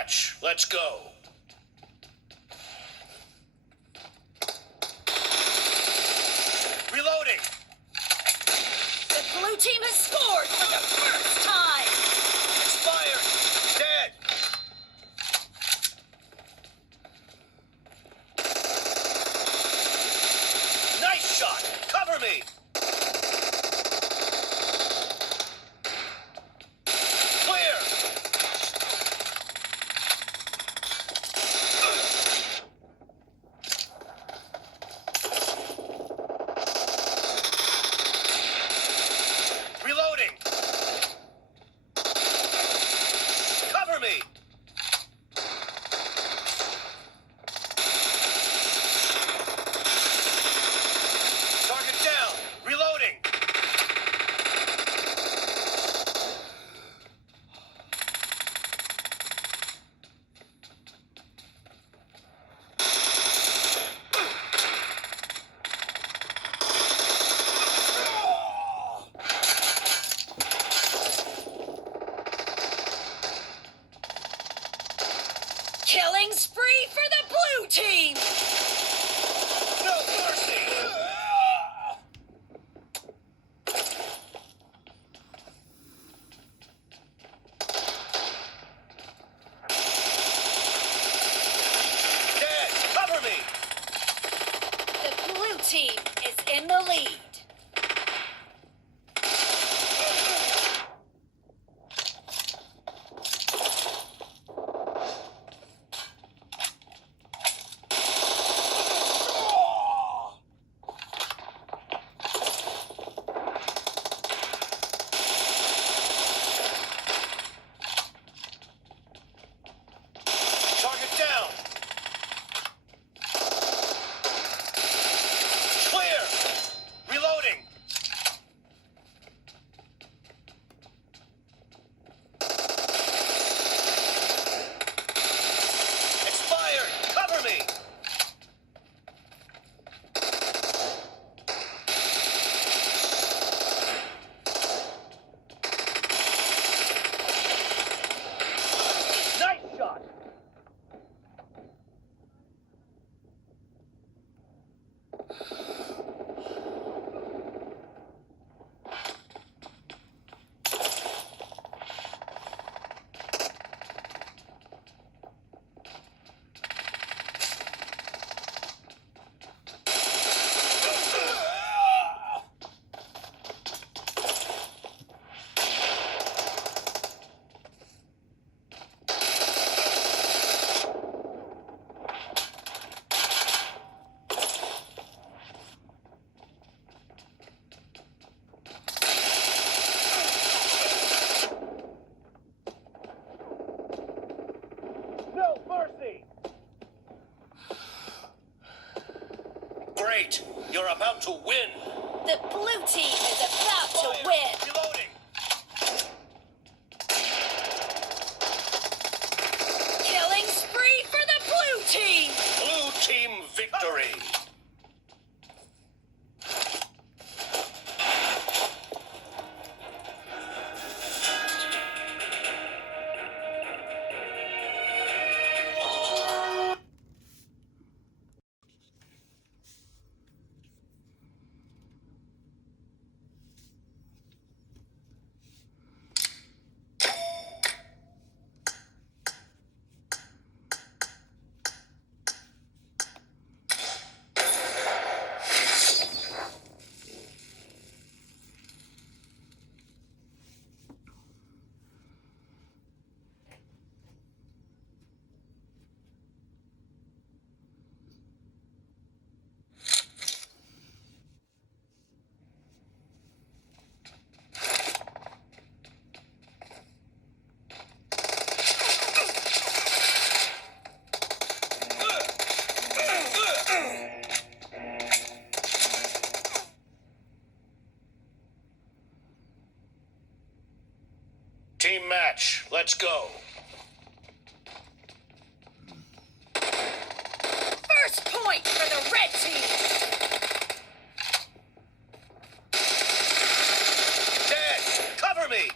match. Let's go. Reloading. The blue team has scored for the first time. Expired. Dead. Nice shot. Cover me. Clear. Reloading. Cover me. Target down. Reloading. Killing spree for the blue team. No mercy. Dead. Cover me. The blue team is in the lead. Target down. Clear. Reloading. Expired. Cover me. Nice shot. No mercy. Great. You're about to win. The blue team is about to win. Reloading. Killing spree for the blue team. Blue team victory. Team match. Let's go. First point for the red team. Dead. Cover me.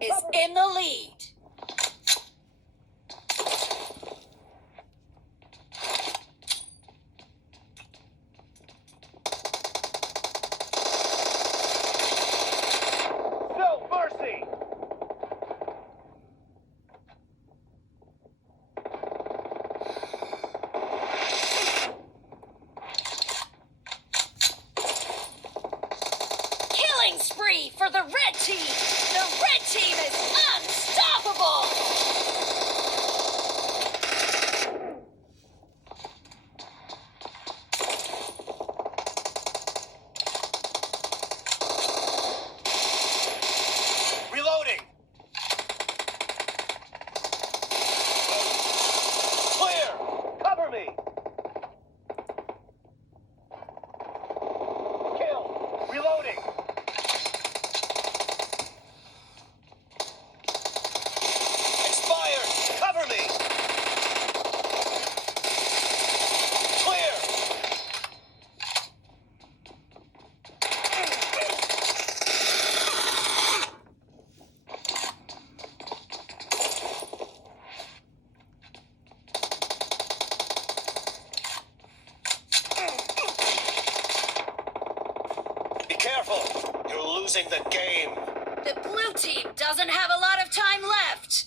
is in the lead. No mercy! Killing spree for the red team. The red team is unstoppable. Reloading! Clear! Cover me! Kill! Reloading! Expired! Cover me! Clear! Be careful! You're losing the game. The blue team doesn't have a lot of time left.